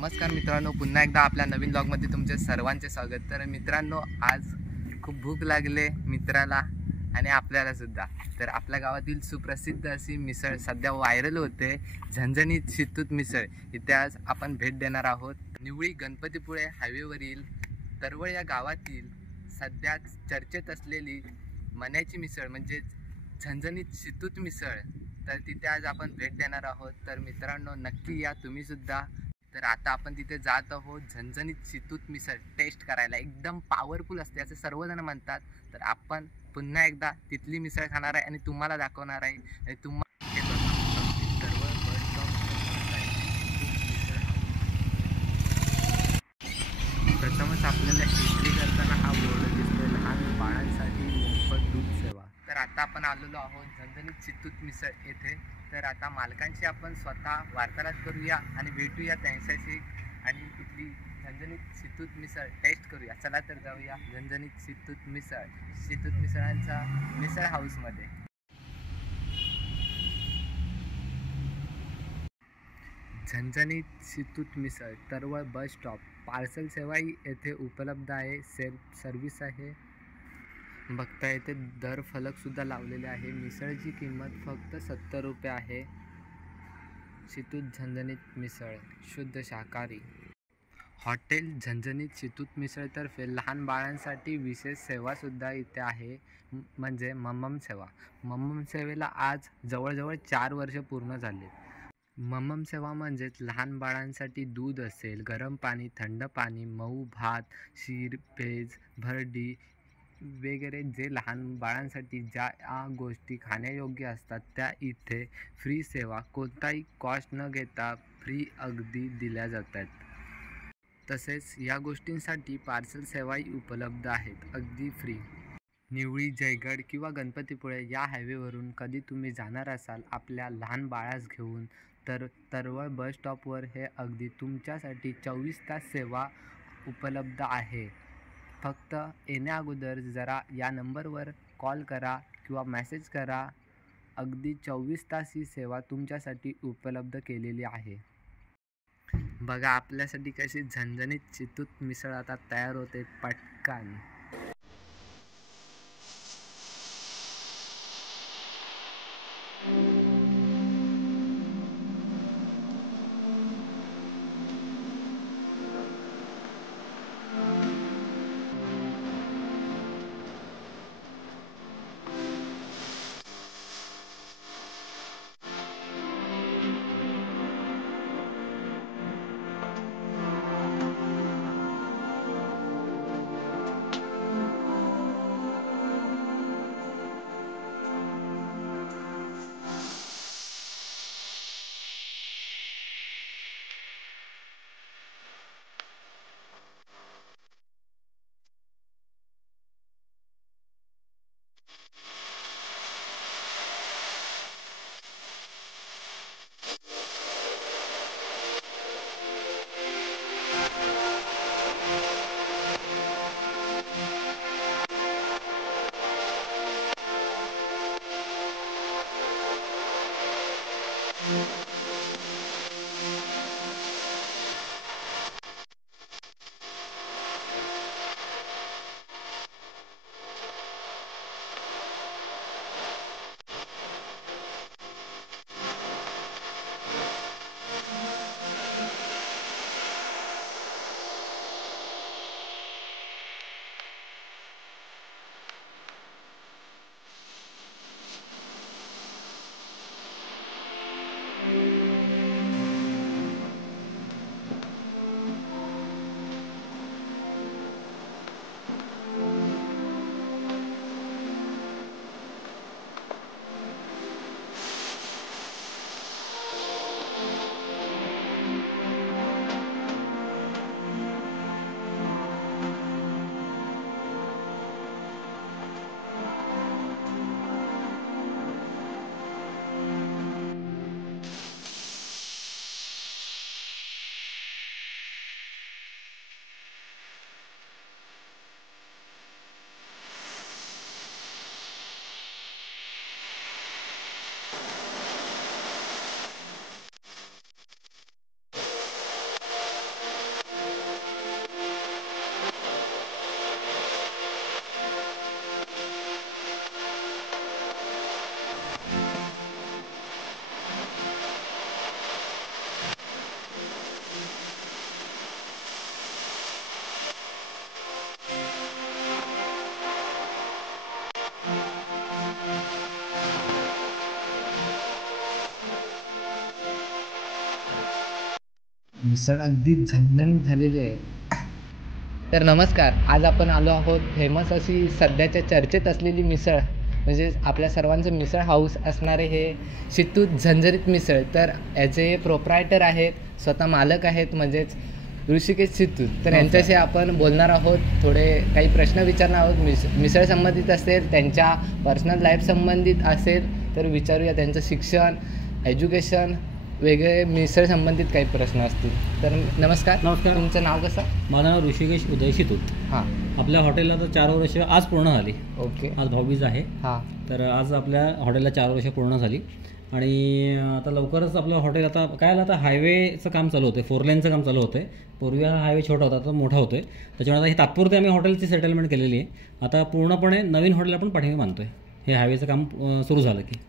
नमस्कार मित्रांनो, पुन्हा एकदा आपल्या नवीन ब्लॉगमध्ये तुमचे सर्वांचे स्वागत। तर मित्रांनो, आज खूप भूक लागले मित्राला आणि आपल्याला सुद्धा। तर आपल्या गावातील सुप्रसिद्ध अशी मिसळ सध्या व्हायरल होते, झणझणीत शितूत मिसळ। इथे आज आपण भेट देणार आहोत। निवळी गणपतीपुळे हायवेवरील तरवळ या गावातील सध्या चर्चेत असलेली मण्याची मिसळ म्हणजे झणझणीत शितूत मिसळ। तर तिथे आज आपण भेट देणार आहोत। तर मित्रांनो, नक्की या तुम्ही सुद्धा। तर आता आपण तिथे जात आहोत झणझणीत शितूत मिसळ टेस्ट करायला। एकदम पॉवरफुल असते असे सर्वजण म्हणतात। तर आपण पुन्हा एकदा तिथली मिसळ खाणार आहे आणि तुम्हाला दाखवणार आहे। आणि प्रथमच आपल्याला एंट्री करताना हा बोर्ड दिसतोय, लहान बाळांसाठी मोफत दूध सेवा। तर आता आपण आलेलो आहोत झणझणीत शितूत मिसळ येथे। तर आता मालकांशी आपण स्वतः वार्तालाप करूया आणि भेटूया त्यांच्याशी आणि इथली झणझणीत शितूत मिसळ टेस्ट करूया। चला तर जाऊया झणझणीत शितूत मिसळांचा मिसळ हाऊसमध्ये। झणझणीत शितूत मिसळ तरवळ बस स्टॉप। पार्सल सेवाही येथे उपलब्ध आहे, सेल्फ सर्व्हिस आहे। बघता येथे दर फलक सुद्धा लावलेले आहे। मिसळची किंमत फक्त 70 रुपये आहे। शितूत झणझणीत मिसळ शुद्ध शाकाहारी। हॉटेल झणझणीत शितूत मिसळतर्फे लहान बाळांसाठी विशेष सेवासुद्धा इथे आहे, म्हणजे मम्मम सेवा। मम्मम सेवेला आज जवळजवळ 4 वर्ष पूर्ण झाले। मम्मम सेवा म्हणजेच लहान बाळांसाठी दूध असेल, गरम पाणी, थंड पाणी, मऊ भात, शीर, पेज, भरडी वगैरे जे लहान बाळांसाठी ज्या गोष्टी खाण्यायोग्य असतात त्या इथे फ्री सेवा, कोणताही कॉस्ट न घेता फ्री अगदी दिल्या जातात। तसेच या गोष्टींसाठी पार्सल सेवाही उपलब्ध आहेत, अगदी फ्री। निवळी, जयगड किंवा गणपतीपुळे या हायवेवरून कधी तुम्ही जाणार असाल आपल्या लहान बाळास घेऊन, तर तरवळ बस स्टॉपवर हे अगदी तुमच्यासाठी 24 तास सेवा उपलब्ध आहे। फक्त येण्या अगोदर जरा या नंबरवर कॉल करा किंवा मेसेज करा। अगदी 24 तास ही सेवा तुमच्यासाठी उपलब्ध केलेली आहे। बघा आपल्यासाठी कशी झणझणीत शितूत मिसळ आता तयार होते पटकन। मिसळ अगदी झणझणीत झालेली आहे. तर नमस्कार, आज आपण आलो आहोत फेमस अशी सध्याच्या चर्चेत असलेली मिसळ, म्हणजे आपल्या सर्वांचं मिसळ हाऊस असणारे हे शितूत झंझरीत मिसळ. तर याचे प्रोप्रायटर आहेत, स्वतः मालक आहेत, म्हणजेच ऋषिकेश शितूत. तर यांच्याशी आपण बोलणार आहोत, थोडे काही प्रश्न विचारणार आहोत. मिसळ संबंधित असेल, त्यांच्या पर्सनल लाईफ संबंधित असेल तर विचारूया. त्यांचं शिक्षण, एज्युकेशन, वेगळे मिसळ संबंधित काही प्रश्न असतील. तर नमस्कार. तुमचं नाव कसं? माझं नाव ऋषिकेश उदय शितूत. हां. आपल्या हॉटेलला तर 4 वर्ष आज पूर्ण झाली. ओके. आज भाऊबीज आहे. हां. तर आज आपल्या हॉटेलला 4 वर्ष पूर्ण झाली आणि आता लवकरच आपलं हॉटेल आता काय आलं, आता हायवेचं काम चालू होतं, 4 लेनचं काम चालू होतं. पूर्वी हा हायवे छोटा होता, आता मोठा होतोय. त्याच्यामुळे आता हे तात्पुरते आम्ही हॉटेलची सेटलमेंट केलेली आहे. आता पूर्णपणे नवीन हॉटेल आपण पाठीमागे मानतोय हे हायवेचं काम सुरू झालं की.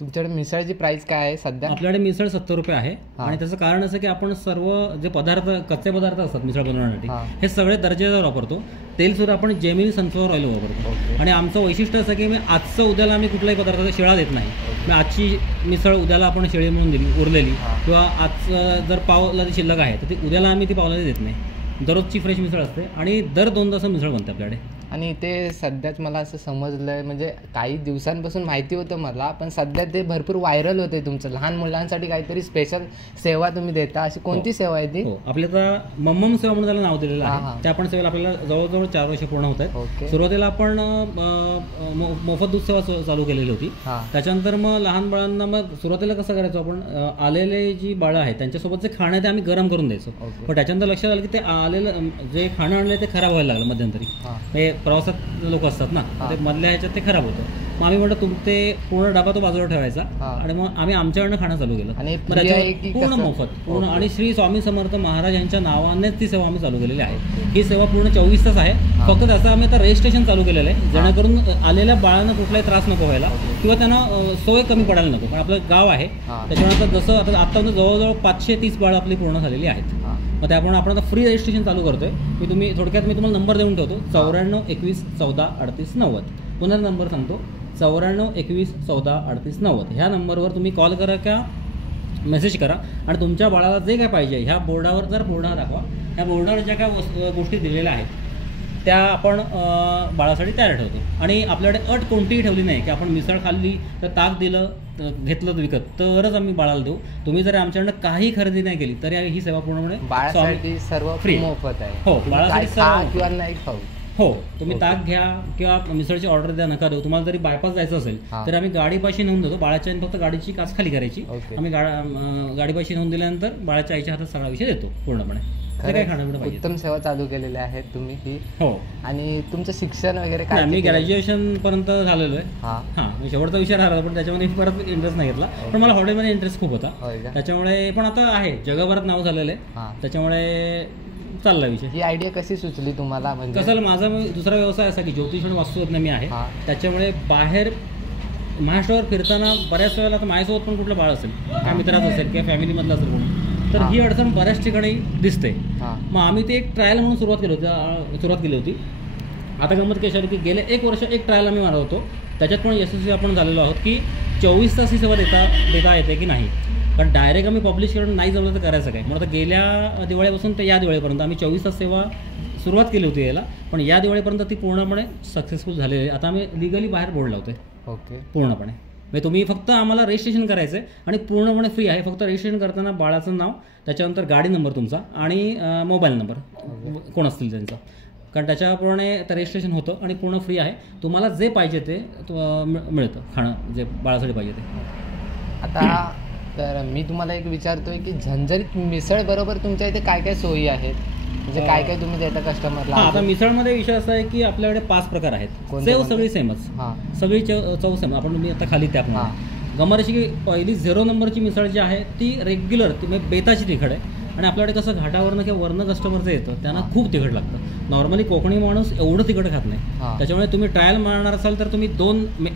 तुमच्याकडे मिसळची प्राइस काय आहे सध्या? आपल्याकडे मिसळ 70 रुपये आहे. आणि त्याचं कारण असं की आपण सर्व जे पदार्थ, कच्चे पदार्थ असतात मिसळ बनवण्यासाठी, हे सगळे दर्जेदार वापरतो. तेल सुद्धा आपण जेमिनी सनफ्लॉवर ऑइल वापरतो. आणि आमचं वैशिष्ट्य असं की आजचं उद्याला आम्ही कुठल्याही पदार्थाचा शिळा देत नाही. आजची मिसळ उद्याला आपण शिळी म्हणून दिली उरलेली, किंवा आज जर पावला शिल्लक आहे तर ती उद्याला आम्ही ती पावला देत नाही. दररोजची फ्रेश मिसळ असते आणि दर 2 तास मिसळ बनते आपल्याकडे. आणि ते सध्याच मला असं समजलं, म्हणजे काही दिवसांपासून माहिती होतं मला, पण सध्या ते भरपूर व्हायरल होते तुमचं. लहान मुलांसाठी काहीतरी स्पेशल सेवा तुम्ही देता, अशी कोणती सेवा आहे ती? आपल्या आता मम्मम सेवा म्हणून त्याला नाव दिलेलं आहे. त्या आपण सेवेला आपल्याला जवळजवळ 4 वर्ष पूर्ण होत आहेत. सुरुवातीला आपण मोफत दूध सेवा चालू केलेली होती. त्याच्यानंतर मग लहान बाळांना मग सुरुवातीला कसं करायचो आपण, आलेले जी बाळं आहेत त्यांच्यासोबतचे खाणं ते आम्ही गरम करून द्यायचो. पण त्याच्यानंतर लक्षात आलं की ते आलेलं जे खाणं आणलं ते खराब व्हायला लागलं मध्यंतरी. प्रवासात लोक असतात ना, ते मधल्या ह्याच्यात ते खराब होतं. मग आम्ही म्हणतो ते पूर्ण डबा तो बाजूला ठेवायचा आणि मग आम्ही आमच्याकडनं खाणं चालू केलं. आणि पूर्ण मोफत, पूर्ण. आणि श्री स्वामी समर्थ महाराज यांच्या नावानेच ती सेवा आम्ही चालू केलेली आहे. ही सेवा पूर्ण 24 तास आहे. फक्त त्याचं आम्ही आता रजिस्ट्रेशन चालू केलेलं आहे, जेणेकरून आलेल्या बाळांना कुठलाही त्रास नको व्हायला किंवा त्यांना सोय कमी पडायला नको. पण आपलं गाव आहे त्याच्यामुळे जसं आता जवळजवळ 530 बाळं आपली पूर्ण झालेली आहेत. मग त्यामुळे आपण आता फ्री रजिस्ट्रेशन चालू करतोय. मी थोडक्यात तुम्हाला नंबर देऊन ठेवतो, 94 21 14 38 90. पुन्हा नंबर सांगतो, 94 21 14 38 90. ह्या नंबरवर तुम्ही कॉल करा किंवा मेसेज करा आणि तुमच्या बाळाला जे काय पाहिजे ह्या बोर्डावर जर बोर्डावर दाखवा. ह्या बोर्डावर ज्या काय गोष्टी दिलेल्या आहेत त्या आपण बाळासाठी तयार ठेवतो. आणि आपल्याकडे अट कोणतीही ठेवली नाही की आपण मिसळ खाल्ली तर ताक दिलं घेतलं विकत तरच आम्ही बाळाला देऊ. तुम्ही जर आमच्याकडनं काही खरेदी नाही केली तरी ही सेवा पूर्णपणे बाळासाठी सर्व फ्री मोफत आहे. हो, बाळासाठी किंवा नाही खाऊ. हो, तुम्ही ताक घ्या किंवा मिसळची ऑर्डर द्या, नका देऊ. तुम्हाला जरी बायपास जायचं असेल तर आम्ही गाडीपाशी नेऊन देतो. बाळाच्या फक्त गाडीची काच खाली करायची. आम्ही गाडीपाशी नेऊन दिल्यानंतर बाळाच्या आईच्या हातात सगळा विषय देतो पूर्णपणे. उत्तम सेवा चालू केलेल्या आहेत तुम्ही ही. हो. आणि तुमचं शिक्षण वगैरे काय? मी ग्रॅज्युएशन पर्यंत झालेलो आहे. मी शेवटचा विषय राहिला पण त्याच्यामध्ये परत इंटरेस्ट नाही घेतला. पण मला हॉटेलमध्ये इंटरेस्ट खूप होता त्याच्यामुळे. पण आता आहे, जगभरात नाव झालेलं आहे त्याच्यामुळे चालला विषय. ही आयडिया कशी सुचली तुम्हाला? म्हणजे कसं, माझा दुसरा व्यवसाय असा की ज्योतिष आणि वास्तुतज्ञ मी आहे. त्याच्यामुळे बाहेर महाराष्ट्रावर फिरताना बऱ्याच वेळेला आता माझ्यासोबत पण कुठलं बाळ असेल, काय मित्राचं असेल किंवा फॅमिलीमधलं असेल कोणी, तर ही अडचण बऱ्याच ठिकाणी दिसते. मग आम्ही ते एक ट्रायल म्हणून सुरुवात केली होती. आता गंमत कशी आली की गेले 1 वर्ष एक ट्रायल आम्ही मारत होतो. त्याच्यात पण यशस्वी आपण झालेलो आहोत की 24 तास ही सेवा देता येते की नाही. कारण डायरेक्ट आम्ही पब्लिश करून नाही जमलं तर करायचं काय. म्हणून आता गेल्या दिवाळीपासून ते या दिवाळीपर्यंत आम्ही 24 तास सेवा सुरुवात केली होती याला, पण या दिवाळीपर्यंत ती पूर्णपणे सक्सेसफुल झालेली आहे. आता आम्ही लिगली बाहेर बोर्ड लावतोय. ओके. पूर्णपणे म्हणजे तुम्ही फक्त आम्हाला रजिस्ट्रेशन करायचं आहे आणि पूर्णपणे फ्री आहे. फक्त रजिस्ट्रेशन करताना बाळाचं नाव, त्याच्यानंतर गाडी नंबर तुमचा आणि मोबाईल नंबर कोण असतील त्यांचा, कारण त्याच्याप्रमाणे रजिस्ट्रेशन होतं आणि पूर्ण फ्री आहे. तुम्हाला जे पाहिजे ते मिळतं खाणं, जे बाळासाठी पाहिजे ते. आता तर मी तुम्हाला एक विचारतोय की झंझरीत मिसळ बरोबर तुमच्या इथे काय काय सोयी आहेत, म्हणजे काय काय तुम्ही देता कस्टमरला? आता मिसळमध्ये विषय असा आहे की आपल्याकडे 5 प्रकार आहेत. चव सगळी सेमच, सगळी चव सेम. आपण मी आता खाली त्या गमर अशी की पहिली 0 नंबरची मिसळ जी आहे ती रेग्युलर, ती म्हणजे बेताची तिखट आहे. आणि आपल्याकडे कसं घाटावरनं किंवा वरनं कस्टमरचं येतं त्यांना खूप तिखट लागतं. नॉर्मली कोकणी माणूस एवढं तिखट खात नाही. त्याच्यामुळे तुम्ही ट्रायल मारणार असाल तर तुम्ही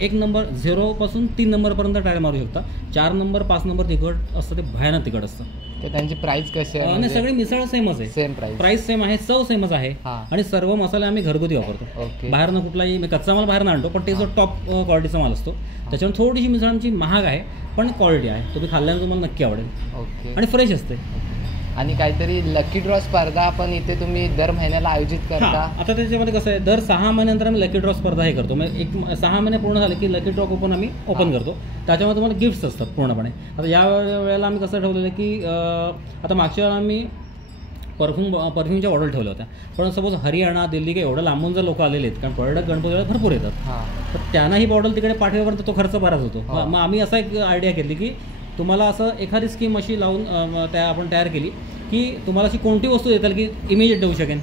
1 नंबर 0 पासून 3 नंबरपर्यंत ट्रायल मारू शकता. 4 नंबर 5 नंबर तिखट असतं, ते भयानक तिखट असतं. त्यांची प्राइस कशी आहे? आणि सगळी मिसळ सेमच आहे, सेम प्राइस सेम आहे, चव सेमच आहे. आणि सर्व मसाले आम्ही घरगुती वापरतो. बाहेरनं कुठलाही कच्चा माल बाहेर आणतो, पण ते जो टॉप क्वालिटीचा माल असतो. त्याच्यामुळे थोडीशी मिसळ आमची महाग आहे पण क्वालिटी आहे. तुम्ही खाल्ल्यानंतर तुम्हाला नक्की आवडेल. आणि फ्रेश असते. आणि काहीतरी लकी ड्रॉ स्पर्धा पण इथे तुम्ही दर महिन्याला आयोजित करता. आता त्याच्यामध्ये कसं आहे, दर 6 महिन्यानंतर आम्ही लकी ड्रॉ स्पर्धा हे करतो. म्हणजे 6 महिने पूर्ण झाले की लकी ड्रॉ कुपन आम्ही ओपन करतो. त्याच्यामध्ये तुम्हाला गिफ्ट्स असतात पूर्णपणे. आता या वेळेला आम्ही कसं ठेवलेलं आहे की आता मागच्या वेळेला आम्ही परफ्यूमच्या ऑर्डर ठेवल्या होत्या. पण सपोज हरियाणा, दिल्ली काही एवढं लांबून जर लोक आलेले आहेत, कारण पर्यटक गणपतीला भरपूर येतात, तर त्यांना ही बॉटल तिकडे पाठवेपर्यंत तो खर्च बराच होतो. मग आम्ही असा एक आयडिया केली की तुम्हाला असं एखादी स्कीम अशी लावून आपण तयार केली की तुम्हाला अशी कोणती वस्तू देताल की इमिजिएट देऊ शकेन.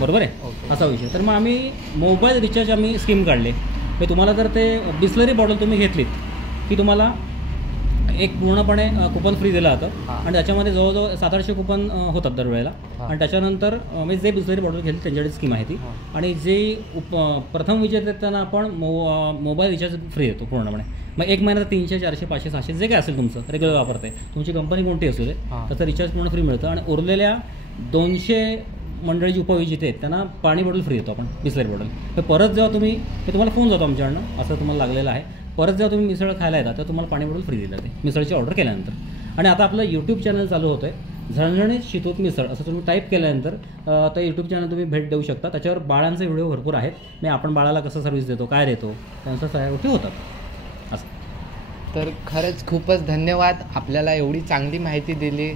बरोबर आहे, असा विषय. तर मग आम्ही मोबाईल रिचार्ज आम्ही स्कीम काढले. म्हणजे तुम्हाला जर ते बिस्लरी बॉटल तुम्ही घेतलीत की तुम्हाला एक पूर्णपणे कुपन फ्री दिलं जातं. आणि त्याच्यामध्ये जवळजवळ 700-800 कुपन होतात दरवेळेला. आणि त्याच्यानंतर म्हणजे जे बिस्लरी बॉटल घेतली त्यांच्याकडे स्कीम आहे ती. आणि जे प्रथम विजेते त्यांना आपण मोबाईल रिचार्ज फ्री देतो पूर्णपणे. मग एक महिन्यात 300, 400, 500, 600 जे काय असेल तुमचं रेग्युलर वापरते, तुमची कंपनी कोणती असू दे, त्याचं रिचार्ज पूर्ण फ्री मिळतं. आणि उरलेल्या 200 मंडळी जी उपविजेते आहेत त्यांना पाणी बॉटल फ्री देतो आपण, बिस्लरी बॉटल. तर परत जेव्हा तुम्हाला फोन जातो आमच्याकडनं असं तुम्हाला लागलेलं आहे, परत जेव्हा तुम्ही मिसळ खायला येतात तेव्हा तुम्हाला पाणी बॉटल फ्री दिलं जाते मिसळची ऑर्डर केल्यानंतर. आणि आता आपलं यूट्यूब चॅनल चालू होतं आहे, झणझणीत शितूत मिसळ असं तुम्ही टाईप केल्यानंतर तर यूट्यूब चॅनल तुम्ही भेट देऊ शकता. त्याच्यावर बाळांचे व्हिडिओ भरपूर आहेत. मी आपण बाळाला कसं सर्व्हिस देतो, काय देतो, त्यांच्या सगळ्या गोष्टी होतात असं. तर खरंच खूपच धन्यवाद, आपल्याला एवढी चांगली माहिती दिली.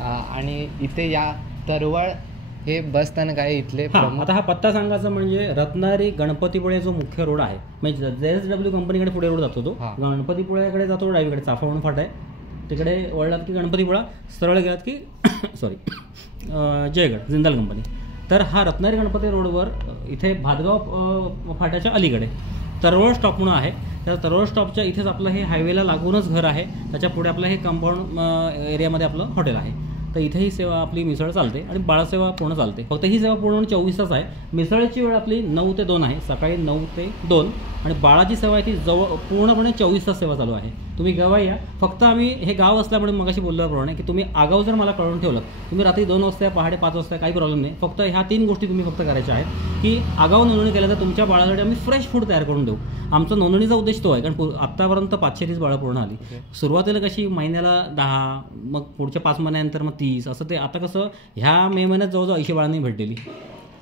आणि इथे या तरवळ हे बस स्थानक आहे इथले. आता हा पत्ता सांगायचा म्हणजे रत्नागिरी गणपतीपुळे जो मुख्य रोड आहे, म्हणजे JSW कंपनीकडे पुढे रोड जातो, तो गणपतीपुळ्याकडे जातो डावीकडे, चाफावून फाटा आहे तिकडे वळलात की गणपतीपुळा, सरळ गेलात की सॉरी जयगड जिंदाल कंपनी. तर हा रत्नागिरी गणपती रोडवर इथे भातगाव फाट्याच्या अलीकडे तरवळ स्टॉप म्हणून आहे. त्या तरवळ स्टॉपच्या इथेच आपलं हे हायवेला लागूनच घर आहे. त्याच्या पुढे आपलं हे कंपाऊंड एरियामध्ये आपलं हॉटेल आहे. तर इथे ही सेवा आपली मिसळ चालते आणि बाळसेवा पूर्ण चालते. फक्त ही सेवा पूर्ण 24 तास आहे. मिसळची वेळ आपली 9 ते 2 आहे, सकाळी 9 ते 2. आणि बाळाची सेवा आहे ती पूर्णपणे 24 तास सेवा चालू आहे. तुम्ही गावा या. फक्त आम्ही हे गाव असल्यामुळे मगाशी बोलल्याप्रमाणे की तुम्ही आगाऊ जर मला कळून ठेवलं, तुम्ही रात्री 2 वाजता पहाटे 5 वाजता काही प्रॉब्लेम नाही. फक्त ह्या 3 गोष्टी तुम्ही फक्त करायच्या आहेत की आगाऊ नोंदणी केल्या तर तुमच्या बाळासाठी आम्ही फ्रेश फूड तयार करून देऊ. आमचा नोंदणीचा उद्देश तो आहे, कारण आत्तापर्यंत 530 बाळं पूर्ण आली. सुरुवातीला कशी महिन्याला 10, मग पुढच्या 5 महिन्यानंतर मग 30 असं. ते आता कसं ह्या मे महिन्यात जवळजवळ 80 बाळांनी भेट दिली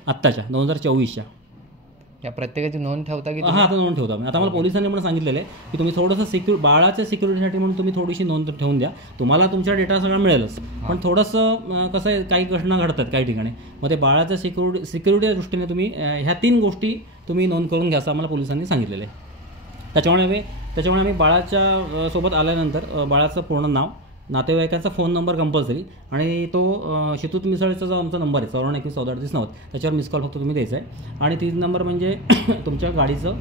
आत्ताच्या 2024च्या. या प्रत्येकाची नोंद ठेवता की? आता नोंद ठेवता. आता मला पोलिसांनी पण सांगितलेलं आहे की तुम्ही थोडंसं बाळाच्या सिक्युरिटीसाठी म्हणून तुम्ही थोडीशी नोंद ठेवून द्या. तुम्हाला तुमचा डेटा सगळा मिळेलच, पण थोडंसं कसं आहे, काही घटना घडतात काही ठिकाणी. मग ते बाळाच्या सिक्युरिटीच्या दृष्टीने तुम्ही ह्या 3 गोष्टी तुम्ही नोंद करून घ्या असं आम्हाला पोलिसांनी सांगितलेलं आहे. त्याच्यामुळे आम्ही बाळाच्या सोबत आल्यानंतर बाळाचं पूर्ण नाव, नातेवाईकांचा फोन नंबर कंपल्सरी, आणि तो शितूत मिसळचा जो आमचा नंबर आहे 9421143890 त्याच्यावर मिस कॉल फक्त तुम्ही द्यायचा आहे. आणि 3 नंबर म्हणजे तुमच्या गाडीचं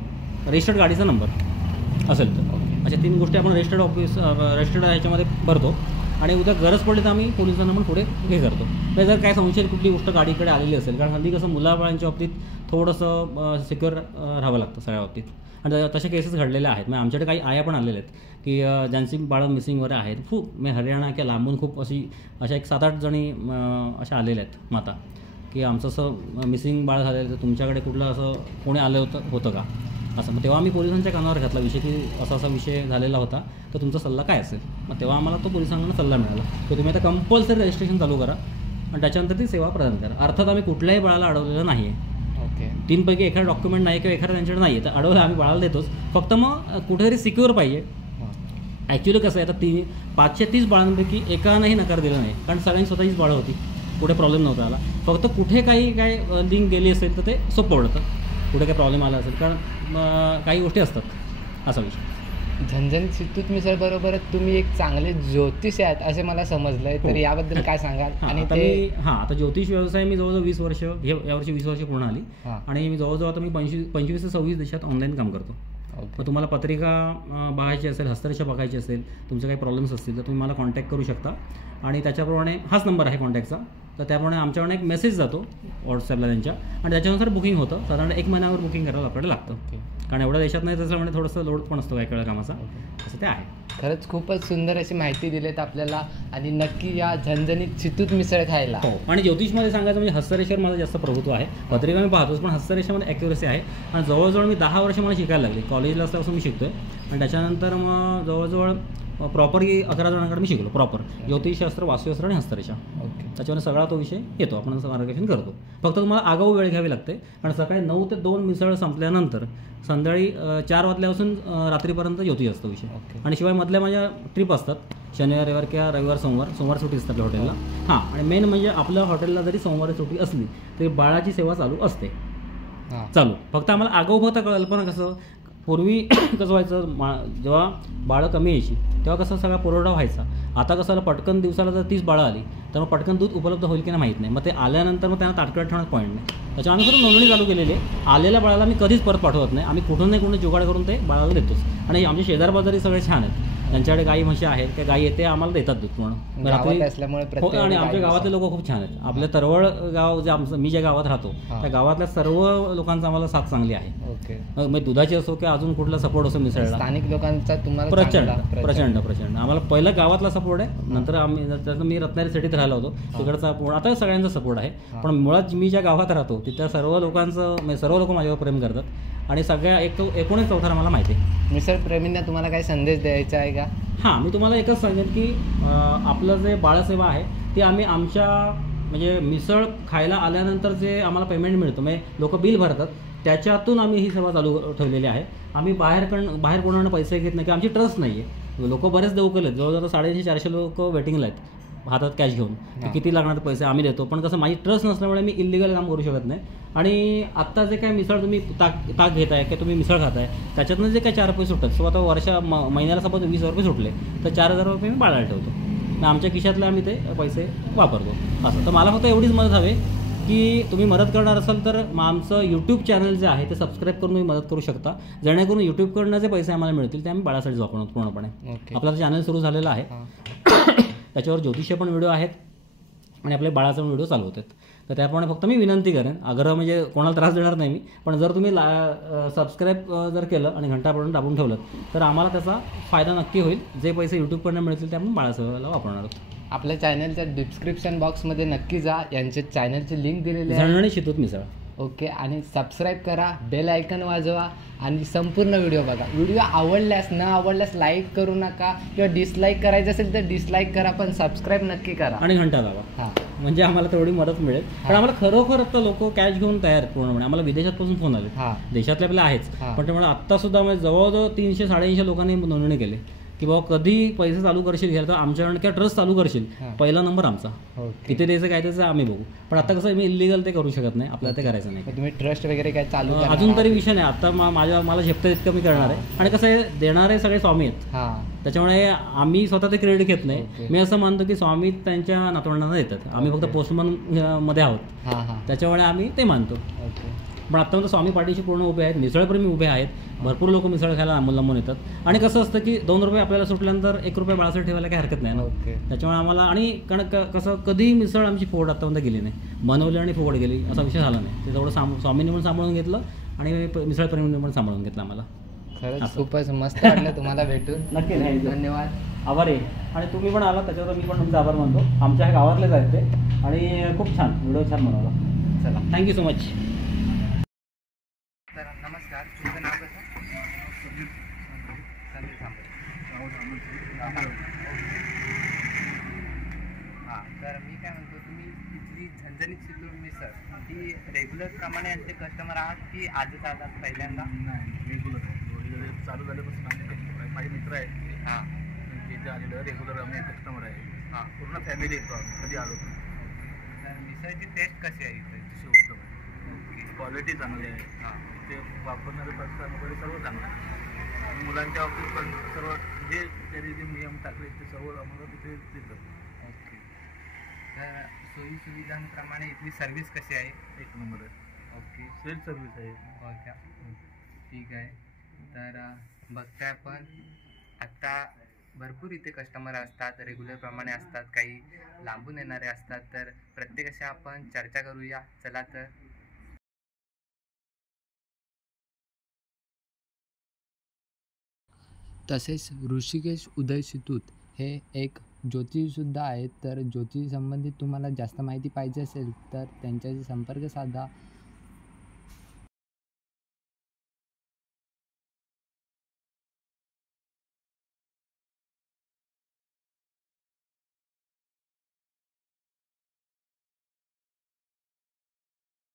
रजिस्टर्ड गाडीचा नंबर असेल तर. अशा 3 गोष्टी आपण रजिस्टर्ड ह्याच्यामध्ये भरतो. आणि उद्या गरज पडली तर आम्ही पोलिसांना पण पुढे हे करतो. तर जर काय संशय कुठली गोष्ट गाडीकडे आलेली असेल, कारण हल्ली कसं मुलाबाळांच्या बाबतीत थोडंसं सिक्युअर राहावं लागतं सगळ्या बाबतीत. आणि तसे केसेस घडलेले आहेत. म्हणजे आमच्याकडे काही आया पण आलेले आहेत की ज्यांची बाळं मिसिंग वगैरे आहेत. खूप म्हणजे हरियाणा किंवा लांबून खूप अशा एक 7-8 जणी अशा आलेल्या आहेत माता की आमचं असं मिसिंग बाळ झालेलं, तर तुमच्याकडे कुठलं असं कोणी आलं होतं का असं. मग तेव्हा आम्ही पोलिसांच्या कानावर घातला विषय की असा विषय झालेला होता, तर तुमचा सल्ला काय असेल. मग तेव्हा आम्हाला तो पोलिसांकडून सल्ला मिळाला की तुम्ही आता कंपल्सरी रजिस्ट्रेशन चालू करा आणि त्याच्यानंतर ती सेवा प्रदान करा. अर्थात आम्ही कुठल्याही बाळाला अडवलेलं नाही आहे. 3 पैकी एखादा डॉक्युमेंट नाही किंवा एखादा त्यांच्याकडे नाही आहे तर अडवलं आम्ही बाळाला देतोच. फक्त मग कुठेतरी सिक्युअर पाहिजे. ॲक्च्युली कसं आहे, आता 530 बाळांपैकी एकानंही नकार दिला नाही, कारण सगळ्यांची स्वतःचीच बाळं होती, कुठे प्रॉब्लेम नव्हता आला. फक्त कुठे काय लिंक गेली असेल तर ते सोपं पडतं, कुठे काही प्रॉब्लेम आला असेल, कारण काही गोष्टी असतात असा विषय. झणझणीत शितूत मिसळ बरोबरच तुम्ही एक चांगले ज्योतिष आहेत असे मला समजलंय. तर याबद्दल काय सांगाल? आणि आता ज्योतिष व्यवसाय मी जवळजवळ 20 वर्ष, यावर्षी 20 वर्ष पूर्ण आली. आणि मी जवळजवळ आता मी 25 ते 26 देशात ऑनलाईन काम करतो. मग तुम्हाला पत्रिका बघायची असेल, हस्तरेषा बघायची असेल, तुमचे काही प्रॉब्लेम्स असतील तर तुम्ही मला कॉन्टॅक्ट करू शकता. आणि त्याच्याप्रमाणे हाच नंबर आहे कॉन्टॅक्टचा. तर त्याप्रमाणे आमच्याकडून एक मेसेज जातो व्हॉट्सॲपला त्यांच्या, आणि त्याच्यानुसार बुकिंग होतं. साधारण 1 महिन्यावर बुकिंग करायला आपल्याला लागतं, कारण एवढ्या देशात नाही त्याच्यामुळे थोडंसं लोड पण असतो काही कामाचा. असं ते आहे. खरंच खूपच सुंदर अशी माहिती दिलीत आपल्याला आणि नक्की या झणझणीत चितूत मिसळ खायला. हो, आणि ज्योतिषमध्ये सांगायचं म्हणजे हस्तरेषेवर माझं जास्त प्रभुत्व आहे. पत्रिका मी पाहतोच, पण हस्तरेषेमध्ये ॲक्युरेसी आहे. आणि जवळजवळ मी 10 वर्ष मला शिकायला लागली. कॉलेजला असल्यापासून मी शिकतो आहे. आणि त्याच्यानंतर मग जवळजवळ प्रॉपर 11 जणांकडे मी शिकलो प्रॉपर ज्योतिषशास्त्र, वास्तुशास्त्र आणि हस्तरेषा. ओके. त्याच्यामध्ये सगळा तो विषय येतो, आपण असं मार्गदर्शन करतो. फक्त तुम्हाला आगाऊ वेळ घ्यावी लागते. आणि सकाळी 9 ते 2 मिसळ संपल्यानंतर संध्याकाळी 4 वाजल्यापासून रात्रीपर्यंत ज्योतिष असतो विषय. ओके. आणि शिवाय मधल्या माझ्या ट्रिप असतात शनिवार, रविवार किंवा रविवार, सोमवार सुट्टी असते आपल्या हॉटेलला. हां, आणि मेन म्हणजे आपल्या हॉटेलला जरी सोमवारी सुट्टी असली तरी बाळाची सेवा चालू असते. चालू फक्त आम्हाला आगाऊ होता कल्पना कसं पूर्वी कसं व्हायचं, जेव्हा बाळं कमी यायची तेव्हा कसं सगळा पुरवठा व्हायचा. आता कसं पटकन दिवसाला जर 30 बाळं आली तर मग पटकन दूध उपलब्ध होईल की नाही माहीत नाही. मग ते आल्यानंतर मग त्यांना ताटकळत ठेवण्यात पॉईंट नाही. त्याच्यामुळे आम्ही खरं नोंदणी चालू केलेली आहे. आलेल्या बाळाला मी कधीच परत पाठवत नाही. आम्ही कुठून नाही जुगाड करून ते बाळाला देतोच. आणि आमचे शेजारबाजारी सगळे छान आहेत, त्यांच्याकडे गाई म्हशी आहेत, त्या गाई येते आम्हाला देतात दूध म्हणून रात्री असल्यामुळे. आणि आमच्या गावातले लोक खूप छान आहेत. आपल्या तरवळ गाव जे आमचं, मी ज्या गावात राहतो त्या गावातल्या सर्व लोकांचा आम्हाला साथ चांगली आहे. ओके. मग दुधाची असो किंवा अजून कुठला सपोर्ट असो मिसळला, स्थानिक लोकांचा तुम्हाला प्रचंड आम्हाला पहिला गावातला सपोर्ट आहे. नंतर आम्ही मी रत्नागिरी सिटीत राहिलो होतो, तिकडचा आता सगळ्यांचा सपोर्ट आहे. पण मुळात मी ज्या गावात राहतो तिथल्या सर्व लोकांचं, सर्व लोक माझ्यावर प्रेम करतात. आणि सगळ्या एकूणच चौथारा मला माहिती आहे. मिसळ प्रेमींना तुम्हाला काही संदेश द्यायचा आहे का? हां, मी तुम्हाला एकच सांगेन की आपलं जे बाळसेवा आहे ती आम्ही आमच्या म्हणजे मिसळ खायला आल्यानंतर जे आम्हाला पेमेंट मिळतं, म्हणजे लोक बिल भरतात, त्याच्यातून आम्ही ही सेवा चालू ठेवलेली आहे. आम्ही बाहेर कोणाकडून पैसे घेत नाही की आमची ट्रस्ट नाही आहे. लोक बरेच देऊ केलेत, जवळजवळ 350-400 लोक वेटिंगला आहेत हातात कॅश घेऊन. किती लागणार पैसे आम्ही देतो, पण कसं माझी ट्रस्ट नसल्यामुळे मी इलिगल काम करू शकत नाही. आणि आत्ता जे काय मिसळ तुम्ही ताक घेताय किंवा तुम्ही मिसळ खाताय त्याच्यातनं जे काय 4 रुपये सुटतात, सो आता महिन्याला सपोज 20 रुपये सुटले तर 4000 रुपये मी बाळाला ठेवतो. मग आमच्या खिशातले आम्ही ते पैसे वापरतो असं. तर मला फक्त एवढीच मदत हवी की तुम्ही मदत करणार असाल तर आमचं यूट्यूब चॅनल जे आहे ते सबस्क्राईब करून तुम्ही मदत करू शकता, जेणेकरून यूट्यूबकडनं जे पैसे आम्हाला मिळतील ते आम्ही बाळासाठी वापरतो पूर्णपणे. आपलं चॅनल सुरू झालेलं आहे, त्याच्यावर ज्योतिषी पण व्हिडिओ आहेत आणि आपले बाळाचे पण व्हिडिओ चालू होतात. तर त्याप्रमाणे फक्त मी विनंती करेन, आग्रह म्हणजे कोणाला त्रास देणार नाही मी, पण जर तुम्ही सबस्क्राईब जर केलं आणि घंटापर्यंत दाबून ठेवलं तर आम्हाला त्याचा फायदा नक्की होईल. जे पैसे यूट्यूबकडनं मिळतील ते आपण बाळासेवेला वापरणार आहोत. आपल्या चॅनलच्या डिस्क्रिप्शन बॉक्समध्ये नक्की जा, यांच्या चॅनलची लिंक दिलेली आहे, झणझणीत चितूत मिसळ. ओके. आणि सबस्क्राईब करा, बेल आयकन वाजवा आणि संपूर्ण व्हिडिओ बघा. व्हिडिओ आवडल्यास न आवडल्यास लाईक करू नका किंवा डिसलाईक करायचं असेल तर डिसलाईक करा, पण सबस्क्राईब नक्की करा आणि घंटा दाबा. म्हणजे आम्हाला तेवढी मदत मिळेल. पण आम्हाला खरोखर आता लोक कॅश घेऊन तयार आहेत पूर्णपणे. आम्हाला विदेशातपासून फोन आले, देशातले आपले आहेच, पण त्यामुळे आत्ता सुद्धा म्हणजे जवळजवळ 300-350 लोकांनी नोंदणी केली की बाबा कधी पैसे चालू करशील घ्यायला तर आमच्याकडनं किंवा ट्रस्ट चालू करशील, पहिला नंबर आमचा. किती द्यायचं काय त्याचं आम्ही बघू. पण आता कसं मी इलिगल ते करू शकत नाही, आपल्याला ते करायचं नाही. तुम्ही ट्रस्ट वगैरे काय चालू अजून तरी विषय नाही. आता मला झेपतं तितकं मी करणार आहे. आणि कसं आहे, देणारे सगळे स्वामी आहेत, त्याच्यामुळे आम्ही स्वतः ते क्रेडिट घेत नाही. मी असं मानतो की स्वामी त्यांच्या नातवंडांना देतात, आम्ही फक्त पोस्टमन मध्ये आहोत, त्याच्यामुळे आम्ही ते मानतो. पण आत्तापर्यंत स्वामी पाठीशी पूर्ण उभे आहेत, मिसळप्रेमी उभे आहेत, भरपूर लोक मिसळ खायला लांबून येतात. आणि कसं असतं की 2 रुपये आपल्याला सुटल्यानंतर 1 रुपये बाळासाठी ठेवायला काही हरकत नाही ना. त्याच्यामुळे आम्हाला आणि कसं कधीही मिसळ आमची फुकट आत्तापर्यंत गेली नाही, बनवली आणि फुकट गेली असा विषय झाला नाही. ते तेवढं स्वामींनी पण सांभाळून घेतलं आणि मिसळप्रेमींनी पण सांभाळून घेतलं आम्हाला. खरंच खूपच मस्त वाटलं तुम्हाला भेटून. नक्की, धन्यवाद. आभारी. आणि तुम्ही पण आला त्याच्यावर मी पण तुमचा आभार मानतो. आमच्या ह्या गावातलेच आहेत ते आणि खूप छान व्हिडिओ छान बनवला. चला, थँक्यू सो मच. तर नमस्कार, तुमचं नाव कसं? हां, तर मी काय म्हणतो, तुम्ही इथली झणझणीत चितूर मिसळ ही रेग्युलर प्रमाणे यांचे कस्टमर आहात की आजच आहात पहिल्यांदा? नाही, रेग्युलर चालू झाल्यापासून आम्ही माझे मित्र आहेत, हां, तिथे आलेलं रेग्युलर आम्ही कस्टमर आहे. हां, पूर्ण फॅमिली येतो आम्ही कधी आलो तर. मिसळची टेस्ट कशी आहे इथे? उत्तम आहे, क्वालिटी चांगली आहे. हां, ते वापरणारे प्रस्थान वगैरे सर्व चांगलं आहे. आणि मुलांच्या बाबतीत पण सर्व जे त्यांनी जे नियम टाकले ते सर्व आम्हाला तिथे देतात. ओके. तर सोयी सुविधांप्रमाणे इथली सर्व्हिस कशी आहे? 1 नंबर आहे. ओके. सेल्फ सर्व्हिस आहे. हो का? ठीक आहे. तर बघताय आपण आत्ता भरपूर इथे कस्टमर असतात, रेग्युलर प्रमाणे असतात, काही लांबून येणारे असतात. तर प्रत्येकाशी आपण चर्चा करूया. चला तर. तसेच ऋषिकेश उदय शितूत हे एक ज्योतिषीसुद्धा आहेत. तर ज्योतिषी संबंधित तुम्हाला जास्त माहिती पाहिजे असेल तर त्यांच्याशी संपर्क साधा.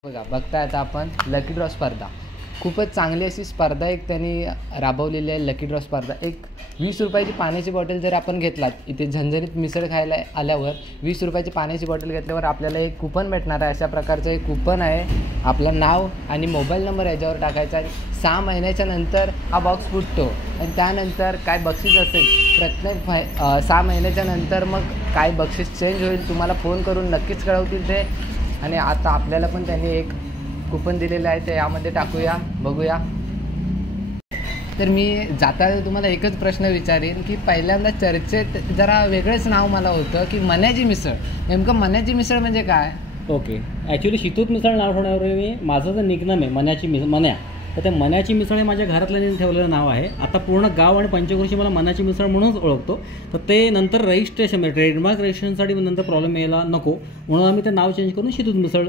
बघा बघताय आता आपण लकी ड्रॉ स्पर्धा, खूपच चांगली अशी स्पर्धा एक त्यांनी राबवलेली आहे. लकी ड्रॉ स्पर्धा, एक 20 रुपयाची पाण्याची बॉटल जर आपण घेतलात, इथे झणझणीत मिसळ खायला आल्यावर 20 रुपयाची पाण्याची बॉटल घेतल्यावर आपल्याला एक कुपन भेटणार आहे. अशा प्रकारचं एक कुपन आहे. आपलं नाव आणि मोबाईल नंबर याच्यावर टाकायचा आणि 6 महिन्याच्या नंतर हा बॉक्स फुटतो आणि त्यानंतर काय बक्षीस असेल प्रत्येक 6 महिन्याच्या नंतर मग काय बक्षीस चेंज होईल तुम्हाला फोन करून नक्कीच कळवतील ते. आणि आता आपल्याला पण त्यांनी एक कुपन दिलेलं आहे ते यामध्ये टाकूया, बघूया. तर मी जाता तुम्हाला एकच प्रश्न विचारेन की पहिल्यांदा चर्चेत जरा वेगळंच नाव मला होतं की मन्याची मिसळ. नेमकं मन्याची मिसळ म्हणजे काय? ओके, ॲक्च्युली शितूत मिसळ नाव ठेवण्यावर मी माझं जर निकनेम आहे मन्याची मन्या, तर ते मन्याची मिसळ हे माझ्या घरातल्याने ठेवलेलं नाव आहे. आता पूर्ण गाव आणि पंचक्रोशी मला मन्याची मिसळ म्हणूनच ओळखतो. तर ते नंतर रजिस्ट्रेशन म्हणजे ट्रेडमार्क रजिस्ट्रेशनसाठी नंतर प्रॉब्लेम यायला नको म्हणून आम्ही ते नाव चेंज करून शितूत मिसळ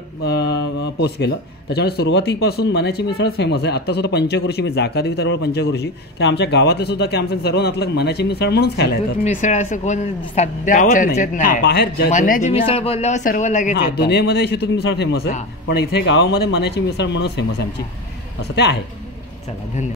पोस्ट केलं. त्याच्यामुळे सुरुवातीपासून मन्याची मिसळच फेमस आहे. आत्तासुद्धा पंचक्रोशी मी जाकादेवी तरवळ पंचक्रोशी की आमच्या गावातले सुद्धा की आमच्या सर्व नातलं मन्याची मिसळ म्हणूनच खायला येतात. मिसळ असं कोण सध्या चर्चेत नाही. बाहेर मन्याची मिसळ बोलल्यावर सर्व लगेच दुनियेमध्ये शितूत मिसळ फेमस आहे, पण इथे गावामध्ये मन्याची मिसळ म्हणूनच फेमस आहे आमची, असं ते आहे. चला, धन्यवाद.